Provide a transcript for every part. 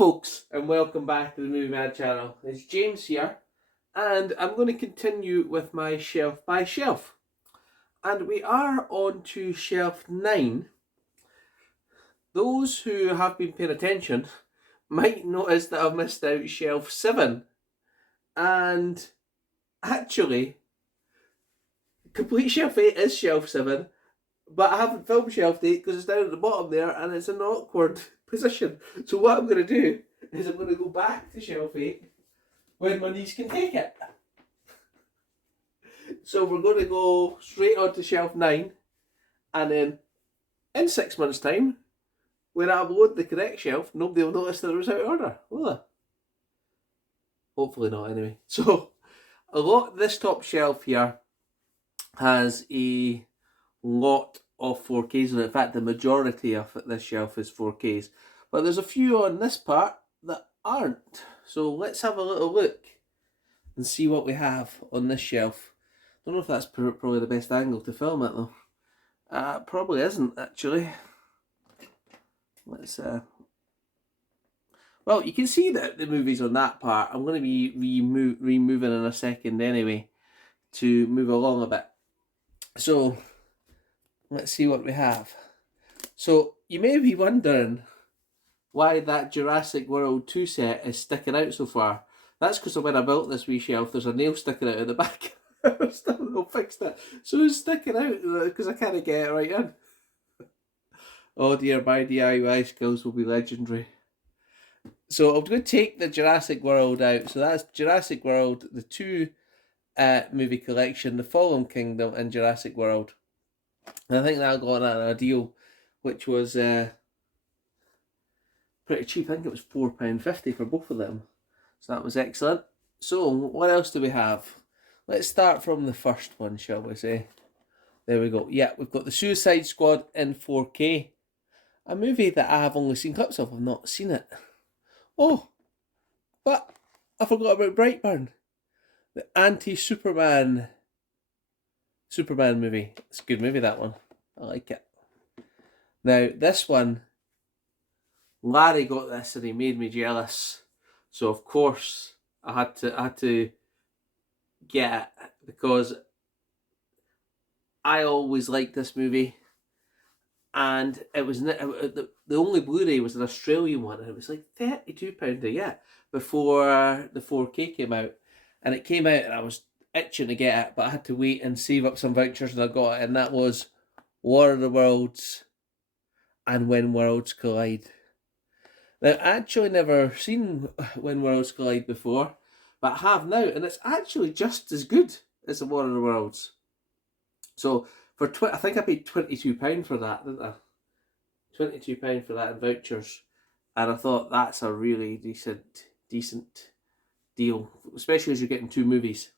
folks, and welcome back to the Movie Man channel. It's James here, and I'm going to continue with my shelf by shelf. And we are on to shelf 9. Those who have been paying attention might notice that I've missed out shelf 7. And actually, complete shelf 8 is shelf 7, but I haven't filmed shelf 8 because it's down at the bottom there and it's an awkward position. So what I'm going to do is I'm going to go back to shelf 8 when my niece can take it. So we're going to go straight on to shelf 9, and then in 6 months' time, when I upload the correct shelf, nobody will notice that it was out of order, will they? Hopefully not, anyway. So this top shelf here has a lot of 4Ks, and in fact the majority of this shelf is 4Ks, but there's a few on this part that aren't. So let's have a little look and see what we have on this shelf. I don't know if that's probably the best angle to film it though. Probably isn't actually. Let's well, you can see that the movie's on that part. I'm going to be removing in a second anyway to move along a bit. So let's see what we have. So you may be wondering why that Jurassic World 2 set is sticking out so far. That's because when I built this wee shelf, there's a nail sticking out at the back. I still not fixed it. So it's sticking out because I can't get it right in. Oh dear, my DIY skills will be legendary. So I'm going to take the Jurassic World out. So that's Jurassic World, the 2 movie collection, The Fallen Kingdom and Jurassic World. And I think that got at a deal which was pretty cheap. I think it was £4.50 for both of them. So that was excellent. So what else do we have? Let's start from the first one, shall we say. There we go. Yeah, we've got The Suicide Squad in 4K. A movie that I have only seen clips of. I've not seen it. Oh, but I forgot about Brightburn. The anti-Superman movie. It's a good movie, that one. I like it. Now, this one, Larry got this and he made me jealous. So, of course, I had to get it because I always liked this movie. And it was the only Blu-ray was an Australian one, and it was like £32 a year before the 4K came out. And it came out and I was itching to get it, but I had to wait and save up some vouchers and I got it, and that was War of the Worlds and When Worlds Collide. Now, I actually never seen When Worlds Collide before, but I have now, and it's actually just as good as the War of the Worlds. So I think I paid £22 for that, didn't I? £22 for that in vouchers, and I thought that's a really decent deal, especially as you're getting 2 movies,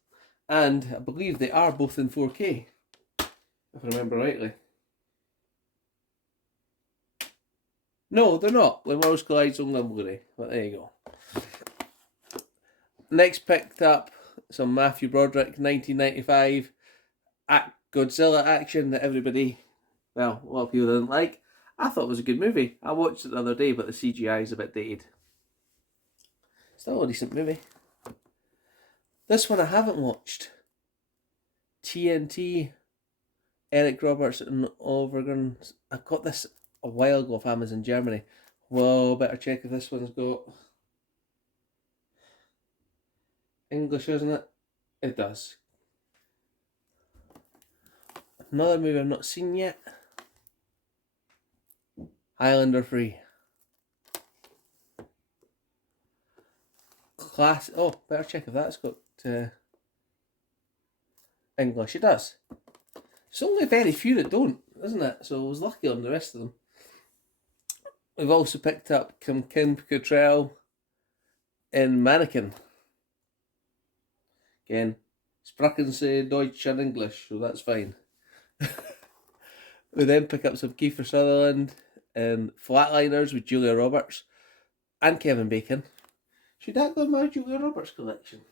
and I believe they are both in 4K, if I remember rightly. No, they're not. When Worlds Collide's only on Blu-ray, but there you go. Next picked up some Matthew Broderick 1995 Godzilla action that everybody, well, a lot of people didn't like. I thought it was a good movie. I watched it the other day, but the CGI is a bit dated. Still a decent movie. This one I haven't watched. TNT, Eric Roberts and Overgren. I got this a while ago off Amazon Germany. Whoa, better check if this one's got English, isn't it? It does. Another movie I've not seen yet. Highlander 3. Oh, better check if that's got English. It does. It's only very few that don't, isn't it? So I was lucky on the rest of them. We've also picked up Kim Cattrall in Mannequin. Again, Sprachen Sie Deutsch and English, so that's fine. We then pick up some Kiefer Sutherland in Flatliners with Julia Roberts and Kevin Bacon. Should that go in my Julia Roberts collection?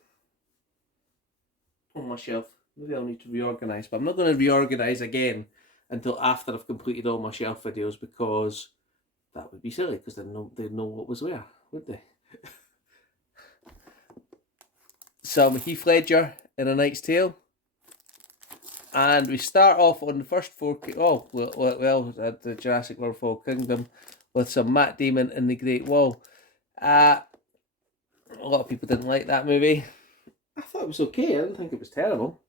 On my shelf. Maybe I'll need to reorganise, but I'm not going to reorganise again until after I've completed all my shelf videos, because that would be silly, because they'd know what was where. would they? Some Heath Ledger in A Knight's Tale. And we start off on the first 4K, the Jurassic World Fall Kingdom, with some Matt Damon in The Great Wall. A lot of people didn't like that movie. I thought it was okay, I didn't think it was terrible.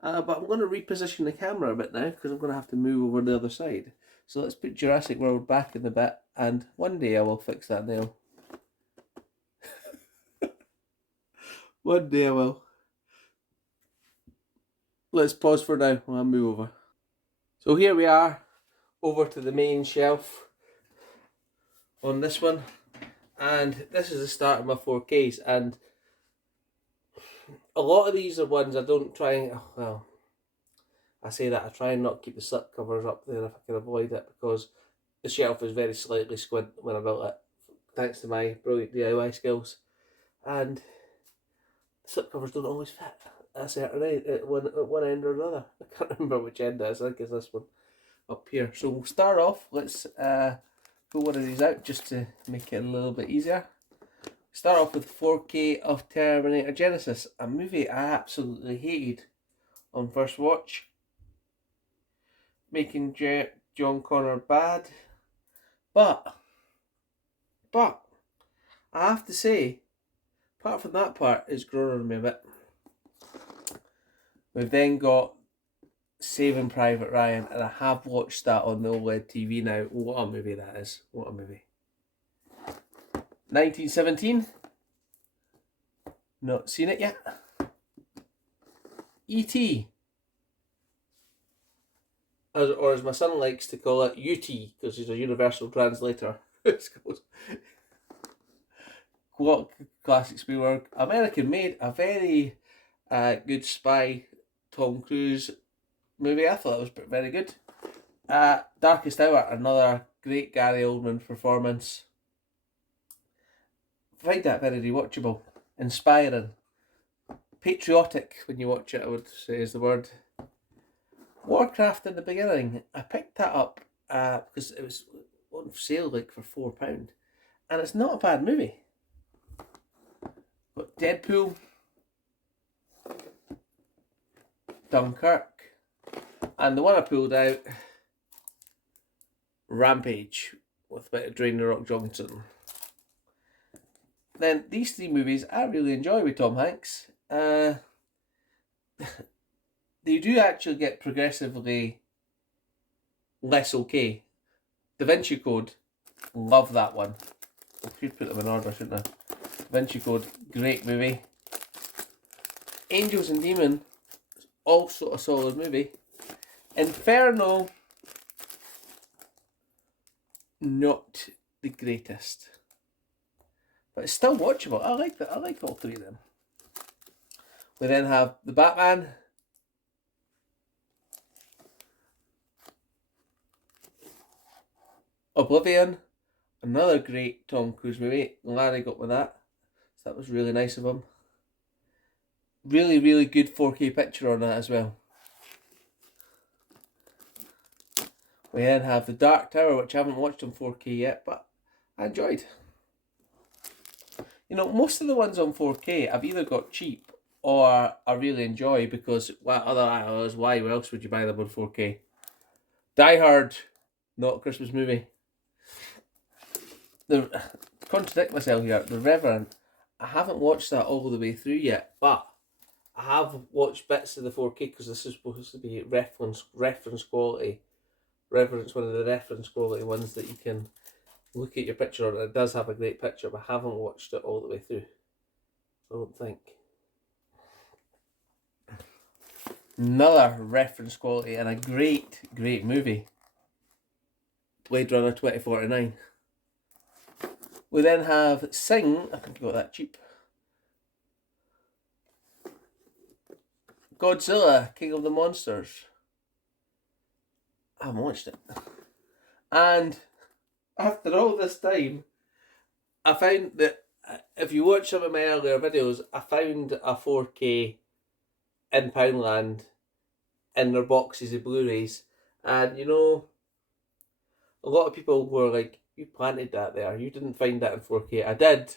But I'm going to reposition the camera a bit now, because I'm going to have to move over the other side. So let's put Jurassic World back in the bit, and one day I will fix that nail. One day I will. Let's pause for now while I move over. So here we are, over to the main shelf on this one. And this is the start of my 4Ks. And a lot of these are ones I don't try, well, I say that I try and not keep the slip covers up there if I can avoid it, because the shelf is very slightly squint when I built it, thanks to my brilliant DIY skills. And the slip covers don't always fit a certain end, at one end or another. I can't remember which end it is. I think it's this one up here. So we'll start off. Let's pull one of these out just to make it a little bit easier. Start off with 4K of Terminator Genesis, a movie I absolutely hated on first watch. Making John Connor bad, but I have to say, apart from that part, it's grown on me a bit. We've then got Saving Private Ryan, and I have watched that on the OLED TV now. What a movie that is. What a movie. 1917. Not seen it yet. E.T. Or as my son likes to call it, UT, because he's a universal translator. It's called. What classic Spielberg. American made, a very good spy Tom Cruise movie. I thought it was very good. Darkest Hour, another great Gary Oldman performance. I find that very rewatchable, inspiring, patriotic when you watch it, I would say is the word. Warcraft in the beginning, I picked that up because it was on sale like for £4, and it's not a bad movie. But Deadpool, Dunkirk, and the one I pulled out, Rampage, with a bit of Dwayne "The Rock" Johnson. Then these three movies I really enjoy with Tom Hanks. They do actually get progressively less okay. Da Vinci Code, love that one. I should put them in order, shouldn't I? Da Vinci Code, great movie. Angels and Demons, also a solid movie. Inferno, not the greatest, but it's still watchable. I like that. I like all three of them. We then have The Batman, Oblivion, another great Tom Cruise movie. Larry got with that, so that was really nice of him. Really, really good 4K picture on that as well. We then have The Dark Tower, which I haven't watched on 4K yet, but I enjoyed. You know, most of the ones on 4K I've either got cheap or I really enjoy, because why else would you buy them on 4K? Die Hard, not a Christmas movie. Contradict myself here, The Reverend, I haven't watched that all the way through yet, but I have watched bits of the 4K because this is supposed to be reference quality. Reference, one of the reference quality ones that you can look at your picture on. It does have a great picture, but I haven't watched it all the way through, I don't think. Another reference quality and a great movie, Blade Runner 2049. We then have Sing, I think I got that cheap. Godzilla, King of the Monsters. I haven't watched it. And after all this time, I found that if you watch some of my earlier videos, I found a 4K in Poundland in their boxes of Blu-rays. And you know, a lot of people were like, You planted that there. You didn't find that in 4K. I did.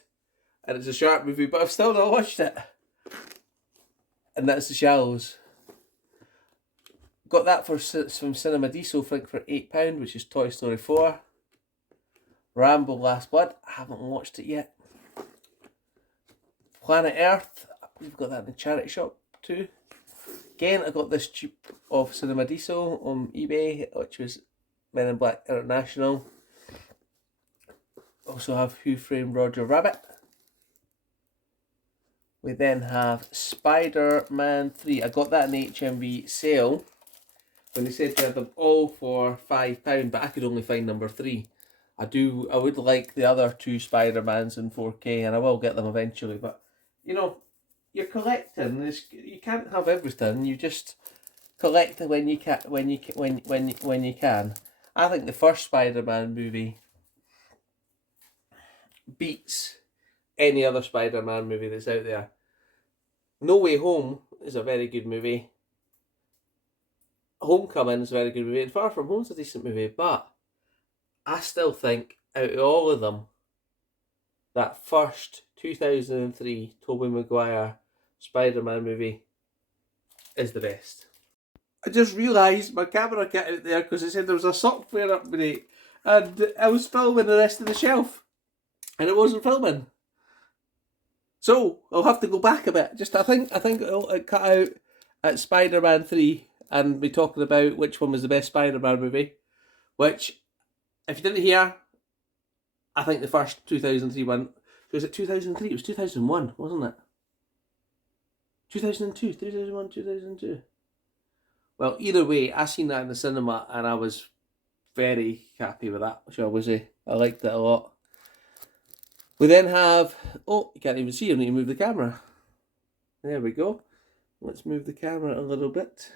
And it's a shark movie, but I've still not watched it. And that's The Shallows. Got that from Cinema Diesel, I think, for £8, which is Toy Story 4. Rambo Last Blood. I haven't watched it yet. Planet Earth. We've got that in the charity shop too. Again, I got this cheap off Cinema Diesel on eBay, which was Men in Black International. Also have Who Framed Roger Rabbit. We then have Spider-Man 3. I got that in the HMV sale when they said they had them all for £5, but I could only find number 3. I would like the other 2 Spider-Mans in 4K, and I will get them eventually. But you know, you're collecting. You can't have everything. You just collect it when you can. When you can. I think the first Spider-Man movie beats any other Spider-Man movie that's out there. No Way Home is a very good movie. Homecoming is a very good movie, and Far From Home is a decent movie, but I still think out of all of them, that first 2003 Tobey Maguire Spider-Man movie is the best. I just realised my camera got out there because it said there was a software update, and I was filming the rest of the shelf, and it wasn't filming. So I'll have to go back a bit. I think it'll cut out at Spider-Man 3 and be talking about which one was the best Spider-Man movie. Which, if you didn't hear, I think the first 2003 one. Was it 2003? It was 2001, wasn't it? 2002, 2001, 2002. Well, either way, I seen that in the cinema and I was very happy with that, shall we say. I liked it a lot. We then have, oh, you can't even see, I need to move the camera. There we go. Let's move the camera a little bit.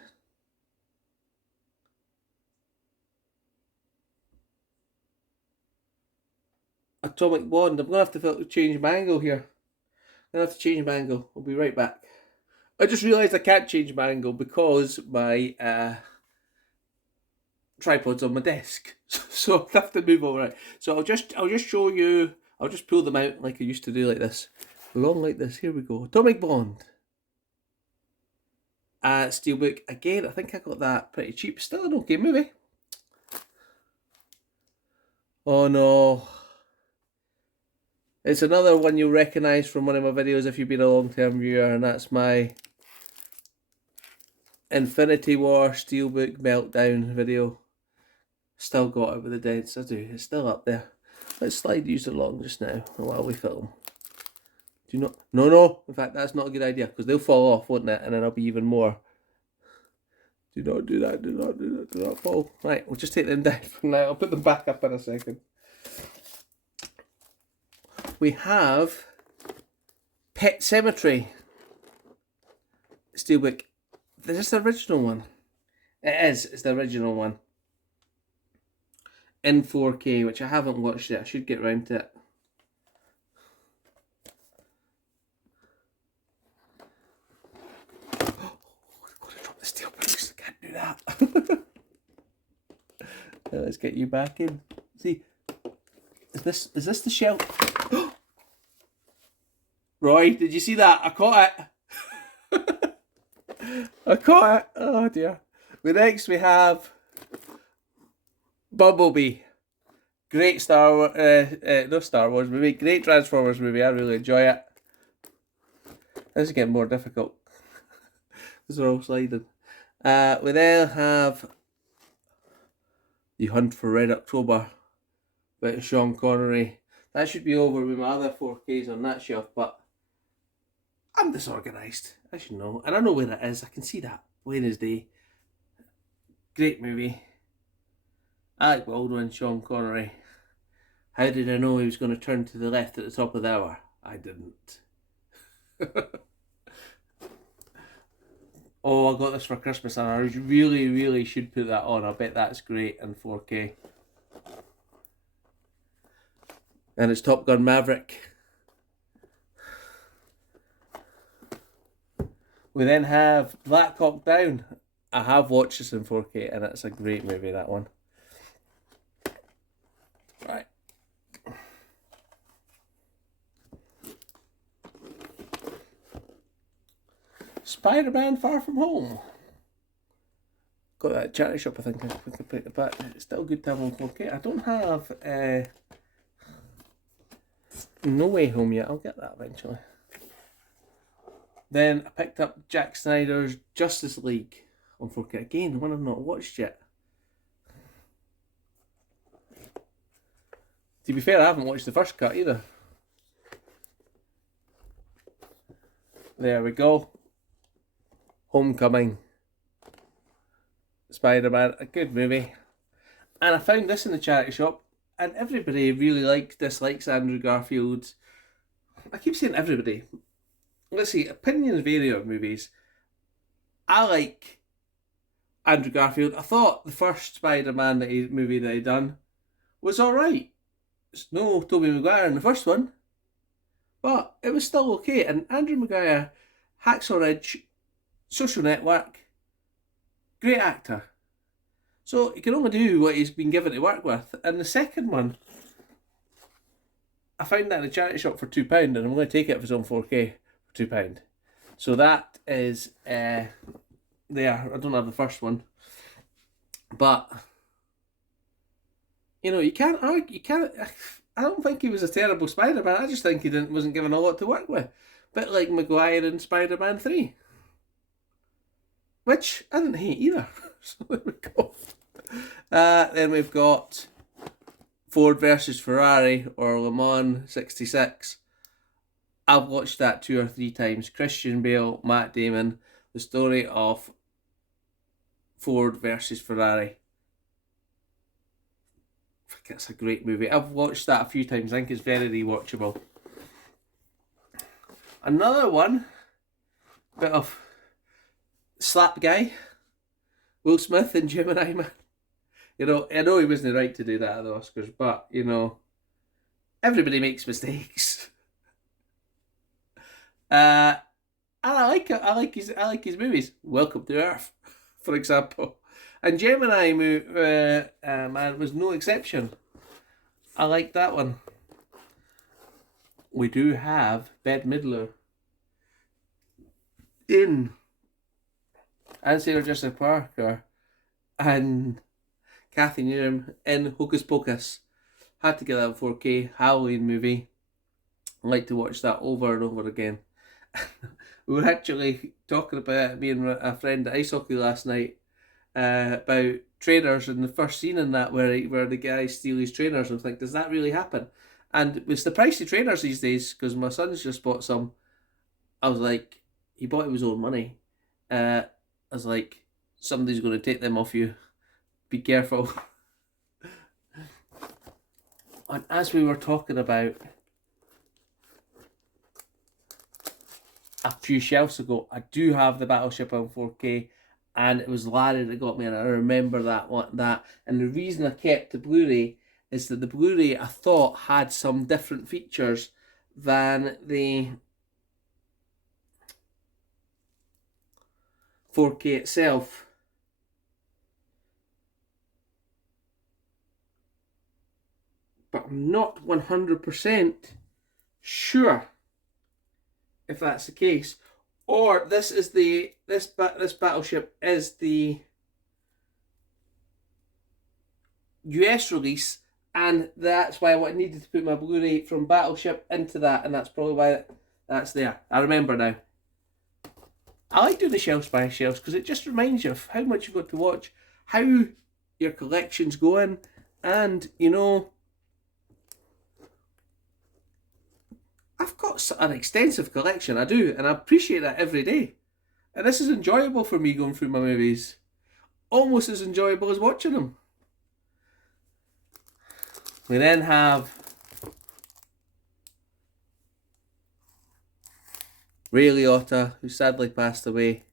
Atomic Blonde. I'm going to have to change my angle here. I'm going to have to change my angle. I'll be right back. I just realised I can't change my angle because my tripod's on my desk. So I have to move over it. So I'll just show you. I'll just pull them out like I used to do, like this. Along like this. Here we go. Atomic Blonde. Steelbook. Again, I think I got that pretty cheap. Still an okay movie. Oh no. It's another one you'll recognise from one of my videos if you've been a long-term viewer, and that's my Infinity War Steelbook Meltdown video. Still got it with the dents, I do. It's still up there. Let's slide these along just now while we film. Do you not? No. In fact, that's not a good idea because they'll fall off, won't it? And then I'll be even more. Do not do that. Do not fall. Right, we'll just take them down for now. I'll put them back up in a second. We have Pet Sematary Steelbook. Is this the original one? It is. It's the original one. In 4K, which I haven't watched yet. I should get round to it. Oh, I've got to drop the Steelbooks. I can't do that. Let's get you back in. See, is this the shelf? Roy, did you see that? I caught it. I caught it. Oh dear. Next we have Bumblebee. Great no Star Wars movie. Great Transformers movie. I really enjoy it. This is getting more difficult. These are all sliding. We then have The Hunt for Red October by Sean Connery. That should be over with my other 4Ks on that shelf, but I'm disorganised. I should know. And I know where it is. I can see that. Plain as day. Great movie. Alec Baldwin, Sean Connery. How did I know he was going to turn to the left at the top of the hour? I didn't. Oh, I got this for Christmas and I really should put that on. I bet that's great in 4K. And it's Top Gun Maverick. We then have Black Hawk Down. I have watched this in 4K and it's a great movie, that one. Right, Spider-Man Far From Home. Got that at charity shop, I think. But it's still good to have on 4K. I don't have No Way Home yet. I'll get that eventually. Then I picked up Zack Snyder's Justice League on 4K. Again, one I've not watched yet. To be fair, I haven't watched the first cut either. There we go. Homecoming. Spider-Man, a good movie. And I found this in the charity shop, and everybody really dislikes Andrew Garfield. I keep saying everybody. Let's see, opinions vary on movies. I like Andrew Garfield. I thought the first Spider-Man movie that he done was alright. It's no Tobey Maguire in the first one, but it was still okay. And Andrew Maguire, Hacksaw Ridge, Social Network, great actor. So he can only do what he's been given to work with. And the second one, I found that in a charity shop for £2, and I'm going to take it if it's on 4K for £2. So that is there. I don't have the first one, but you know, you can't argue. You can't. I don't think he was a terrible Spider-Man. I just think he wasn't given a lot to work with. Bit like Maguire in Spider-Man 3, which I didn't hate either. So there we go. Then we've got Ford versus Ferrari, or Le Mans 66. I've watched that 2 or 3 times. Christian Bale, Matt Damon, the story of Ford versus Ferrari. I think it's a great movie. I've watched that a few times. I think it's very rewatchable. Another one, bit of slap guy, Will Smith in Gemini Man. You know, I know he wasn't right to do that at the Oscars, but you know, everybody makes mistakes. And I like it. I like his movies. Welcome to Earth, for example, and Gemini Man was no exception. I like that one. We do have Bette Midler in, and Sarah Jessica Parker, and Kathy Needham in Hocus Pocus. Had to get that on 4K. Halloween movie. I like to watch that over and over again. We were actually talking about it, me and a friend at ice hockey last night, about trainers, and the first scene in that where the guys steal his trainers. I was like, does that really happen? And with the price of trainers these days, because my son's just bought some, I was like, he bought it with his own money. I was like, somebody's going to take them off you. Be careful. And as we were talking about a few shelves ago, I do have the Battleship on 4K, and it was Larry that got me, and I remember that. And the reason I kept the Blu-ray is that the Blu-ray, I thought, had some different features than the 4K itself. But I'm not 100% sure if that's the case. Or this Battleship is the US release, and that's why I needed to put my Blu-ray from Battleship into that, and that's probably why that's there. I remember now. I like doing the shelves by shelves because it just reminds you of how much you've got to watch, how your collection's going, and you know, I've got an extensive collection, I do, and I appreciate that every day. And this is enjoyable for me, going through my movies. Almost as enjoyable as watching them. We then have Ray Liotta, who sadly passed away,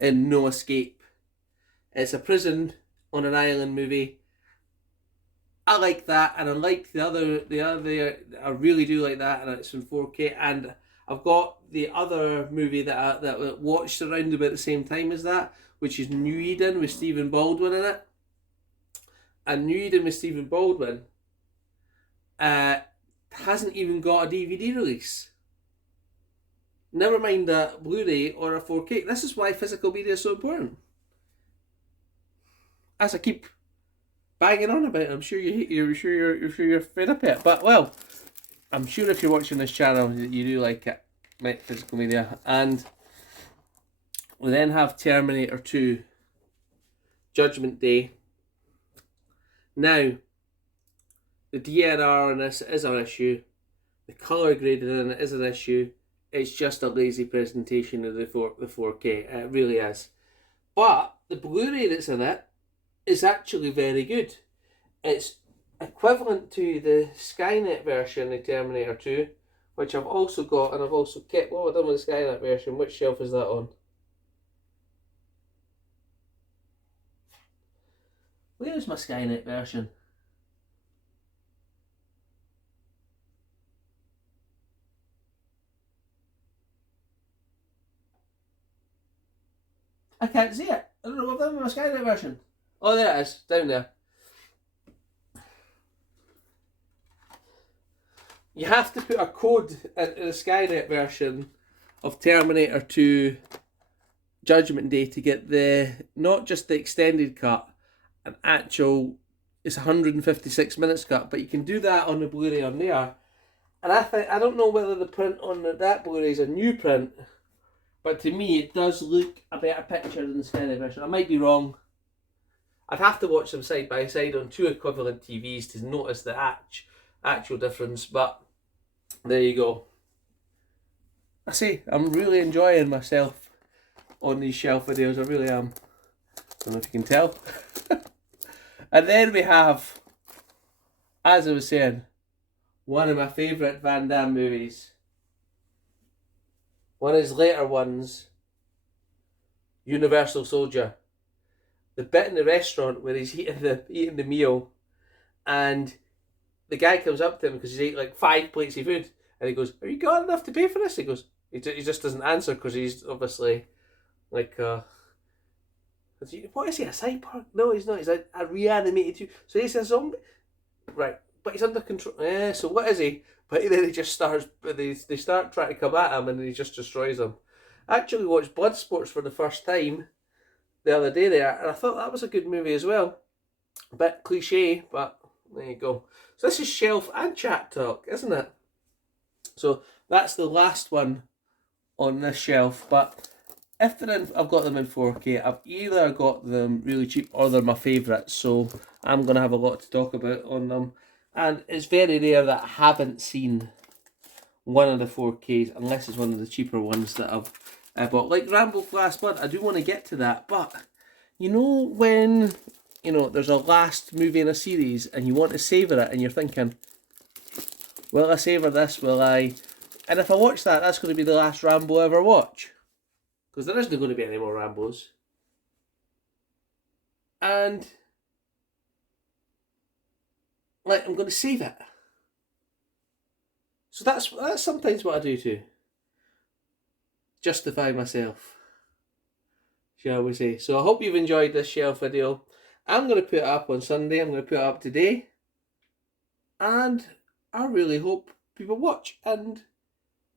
in No Escape. It's a prison on an island movie. I like that, and I like the other. I really do like that, and it's in 4K. And I've got the other movie that I watched around about the same time as that, which is New Eden with Stephen Baldwin in it. And New Eden with Stephen Baldwin hasn't even got a DVD release. Never mind a Blu-ray or a 4K. This is why physical media is so important. As I keep banging on about it, I'm sure you're sure you're fed up with it. But well, I'm sure if you're watching this channel, you do like it, physical media. And we then have Terminator 2 Judgment Day. Now, the DNR on this is an issue. The colour grading in it is an issue. It's just a lazy presentation of the 4K. It really is. But the Blu-ray that's in it is actually very good. It's equivalent to the Skynet version of Terminator 2, which I've also got, and I've also kept. What have I done with the Skynet version? Which shelf is that on? Where is my Skynet version? I can't see it. I don't know what I've done with my Skynet version. Oh, there it is, down there. You have to put a code into the Skynet version of Terminator 2 Judgment Day to get not just the extended cut, an actual, it's 156 minutes cut, but you can do that on the Blu-ray on there. And I don't know whether the print on that Blu-ray is a new print, but to me it does look a better picture than the Skynet version. I might be wrong. I'd have to watch them side by side on two equivalent TVs to notice the actual difference, but there you go. I say, I'm really enjoying myself on these shelf videos, I really am. Don't know if you can tell. And then we have, as I was saying, one of my favourite Van Damme movies. One of his later ones, Universal Soldier. The bit in the restaurant where he's eating the meal, and the guy comes up to him because he's ate like 5 plates of food, and he goes, "Are you got enough to pay for this?" He goes, he just doesn't answer because he's obviously like what is he, a cyborg? No, he's not. He's a reanimated you. So he's a zombie, right? But he's under control. Yeah. So what is he? But then he just starts. They start trying to come at him, and then he just destroys them. I actually watched Bloodsports for the first time the other day there, and I thought that was a good movie as well. A bit cliche, but there you go. So this is shelf and chat talk, isn't it? So that's the last one on this shelf, but if they're in, I've got them in 4K. I've either got them really cheap or they're my favourites, so I'm going to have a lot to talk about on them. And it's very rare that I haven't seen one of the 4Ks, unless it's one of the cheaper ones that I've bought. Like Rambo Last Blood, I do want to get to that, but you know when, there's a last movie in a series and you want to savour it and you're thinking, will I savour this, will I? And if I watch that, that's going to be the last Rambo I ever watch. Because there isn't going to be any more Rambos. And like, I'm going to save it. So that's sometimes what I do to justify myself, shall we say. So I hope you've enjoyed this shelf video. I'm going to put it up on Sunday. I'm going to put it up today. And I really hope people watch. And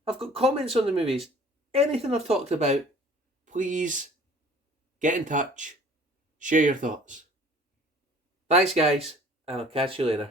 I've got comments on the movies. Anything I've talked about, please get in touch. Share your thoughts. Thanks, guys. And I'll catch you later.